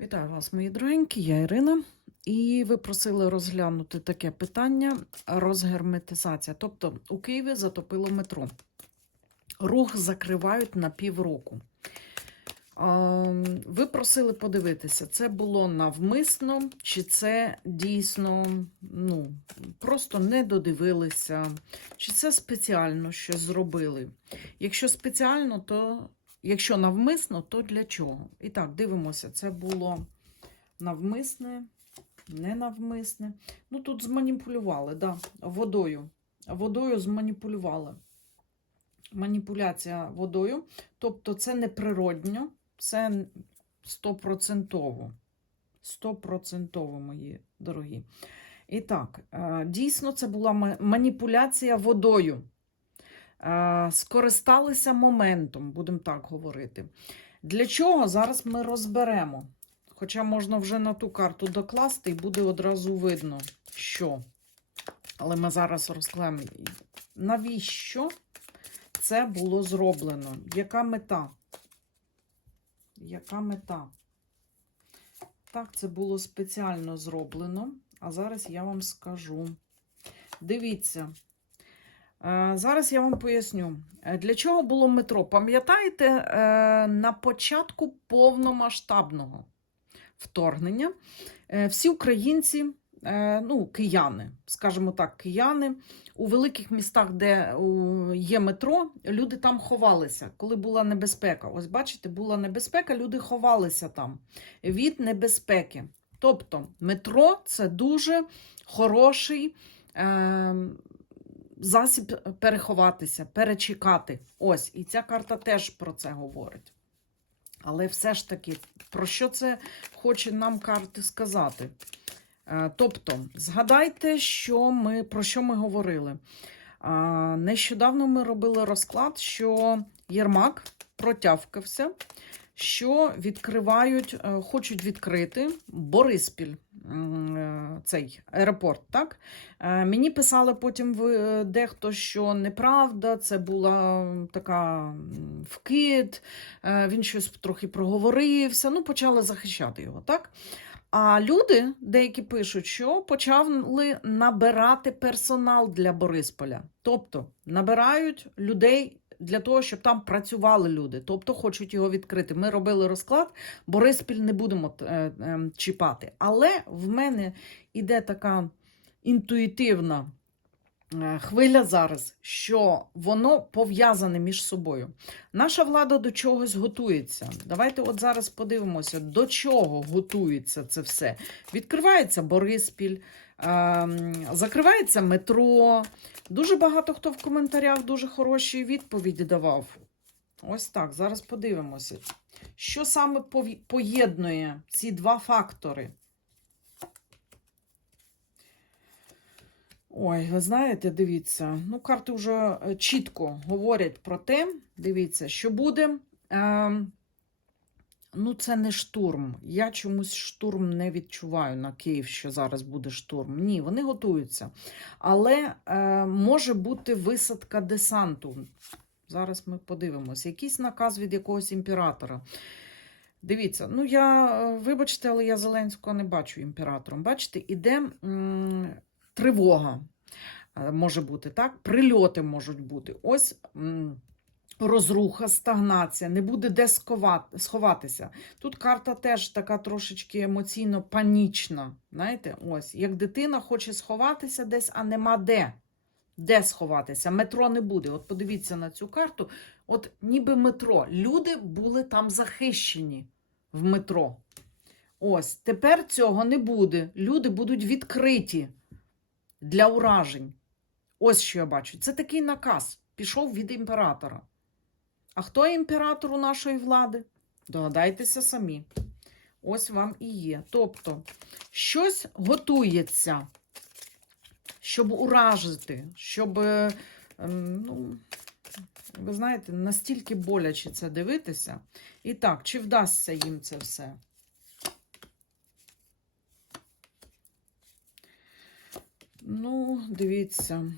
Вітаю вас, мої дорогенькі, я Ірина. І ви просили розглянути таке питання розгерметизація. Тобто у Києві затопило метро. Рух закривають на півроку. Ви просили подивитися, це було навмисно, чи це дійсно ну, просто не додивилися, чи це спеціально щось зробили. Якщо спеціально, то Якщо навмисно, то для чого? І так, дивимося, це було навмисне, ненавмисне. Ну, тут зманіпулювали, да, водою. Водою зманіпулювали. Маніпуляція водою. Тобто це не природньо, це стопроцентово. Стопроцентово, мої дорогі. І так, е, дійсно, це була маніпуляція водою. Е, скористалися моментом, будемо так говорити. Для чого зараз ми розберемо? Хоча можна вже на ту карту докласти і буде одразу видно, що. Але ми зараз розкладемо, навіщо це було зроблено? Яка мета? Яка мета? Так, це було спеціально зроблено, а зараз я вам скажу. Дивіться. Е, Зараз я вам поясню, Е, для чого було метро. Пам'ятаєте, е, на початку повномасштабного вторгнення всі українці, ну, кияни, скажімо так, кияни, у великих містах, де є метро, люди там ховалися, коли була небезпека. Ось бачите, була небезпека, люди ховалися там від небезпеки. Тобто метро це дуже хороший. Е, засіб переховатися, перечекати. Ось, і ця карта теж про це говорить. Але все ж таки, про що це хоче нам карти сказати? Е, Тобто, згадайте, що ми, про що ми говорили. Нещодавно ми робили розклад, що Єрмак протявкався, що відкривають, е, хочуть відкрити Бориспіль, е, цей аеропорт. так? Е, Мені писали потім е, дехто, що неправда, це була така вкид, е, він щось трохи проговорився, ну, почали захищати його, так? А люди деякі пишуть, що почали набирати персонал для Борисполя. Тобто набирають людей для того, щоб там працювали люди, тобто хочуть його відкрити. Ми робили розклад, Бориспіль не будемо е, е, чіпати. Але в мене іде така інтуїтивна е, хвиля зараз, що воно пов'язане між собою. Наша влада до чогось готується. Давайте от зараз подивимося, до чого готується це все. Відкривається Бориспіль, ем, закривається метро. Дуже багато хто в коментарях дуже хороші відповіді давав. Ось так, зараз подивимося. Що саме поєднує ці два фактори? Ой, ви знаєте, дивіться, ну, карти вже е, чітко говорять про те, дивіться, що буде. Е, ну, це не штурм. Я чомусь штурм не відчуваю на Київ, що зараз буде штурм. Ні, вони готуються. Але е, може бути висадка десанту. Зараз ми подивимося. Якийсь наказ від якогось імператора. Дивіться, ну я, е, вибачте, але я Зеленського не бачу імператором. Бачите, іде м, тривога. е, Може бути, так? Прильоти можуть бути. Ось м, розруха, стагнація, не буде де сховатися. Тут карта теж така трошечки емоційно панічна. Знаєте, ось, як дитина хоче сховатися десь, а нема де. Де сховатися? Метро не буде. От подивіться на цю карту. От ніби метро. Люди були там захищені в метро. Ось, тепер цього не буде. Люди будуть відкриті для уражень. Ось що я бачу. Це такий наказ. Пішов від імператора. А хто імператор у нашої влади? Догадайтеся самі. Ось вам і є. Тобто, щось готується, щоб уражити, щоб, е, ем, ну, ви знаєте, настільки боляче це дивитися. І так, чи вдасться їм це все? Ну, дивіться.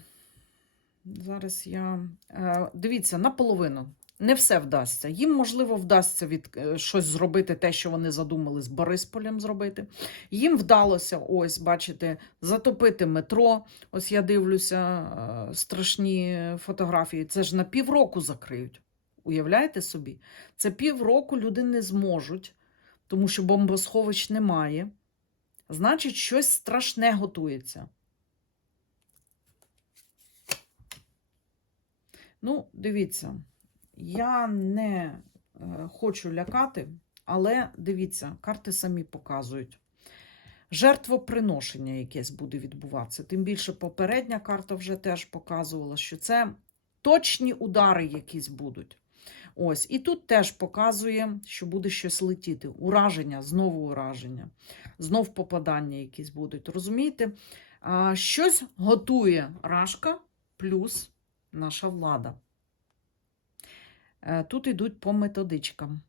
Зараз я. е, Дивіться, наполовину. Не все вдасться. Їм, можливо, вдасться від е, щось зробити, те, що вони задумали з Борисполем зробити. Їм вдалося, ось, бачите, затопити метро. Ось я дивлюся е, страшні фотографії. Це ж на півроку закриють. Уявляєте собі? Це півроку люди не зможуть, тому що бомбосховищ немає. Значить, щось страшне готується. Ну, дивіться, я не е, хочу лякати, але дивіться, карти самі показують. Жертвоприношення якесь буде відбуватися. Тим більше попередня карта вже теж показувала, що це точні удари якісь будуть. Ось, і тут теж показує, що буде щось летіти. Ураження, знову ураження, знов попадання якісь будуть. Розумієте? Щось готує Рашка плюс наша влада. Е, Тут йдуть по методичкам.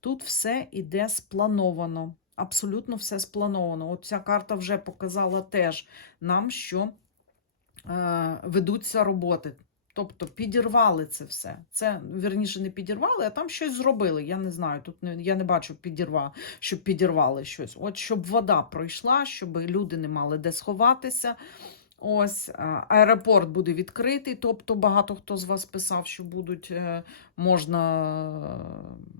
Тут все іде сплановано. Абсолютно все сплановано. От ця карта вже показала теж нам, що е, ведуться роботи. Тобто підірвали це все. Це, вірніше, не підірвали, а там щось зробили. Я не знаю. Тут не, я не бачу підірва, щоб підірвали щось. От щоб вода пройшла, щоб люди не мали де сховатися. Ось аеропорт буде відкритий. Тобто багато хто з вас писав, що будуть е, можна е,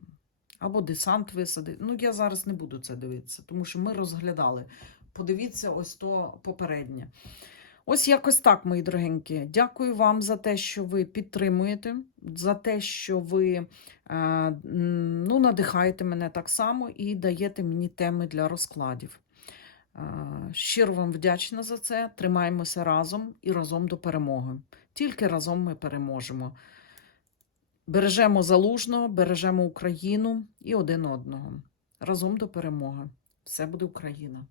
або десант висадити. Ну, я зараз не буду це дивитися, тому що ми розглядали. Подивіться, ось то попереднє. Ось якось так, мої дорогенькі. Дякую вам за те, що ви підтримуєте, за те, що ви е, ну, надихаєте мене так само і даєте мені теми для розкладів. Е, Щиро вам вдячна за це. Тримаємося разом і разом до перемоги. Тільки разом ми переможемо. Бережемо залужно, бережемо Україну і один одного. Разом до перемоги. Все буде Україна!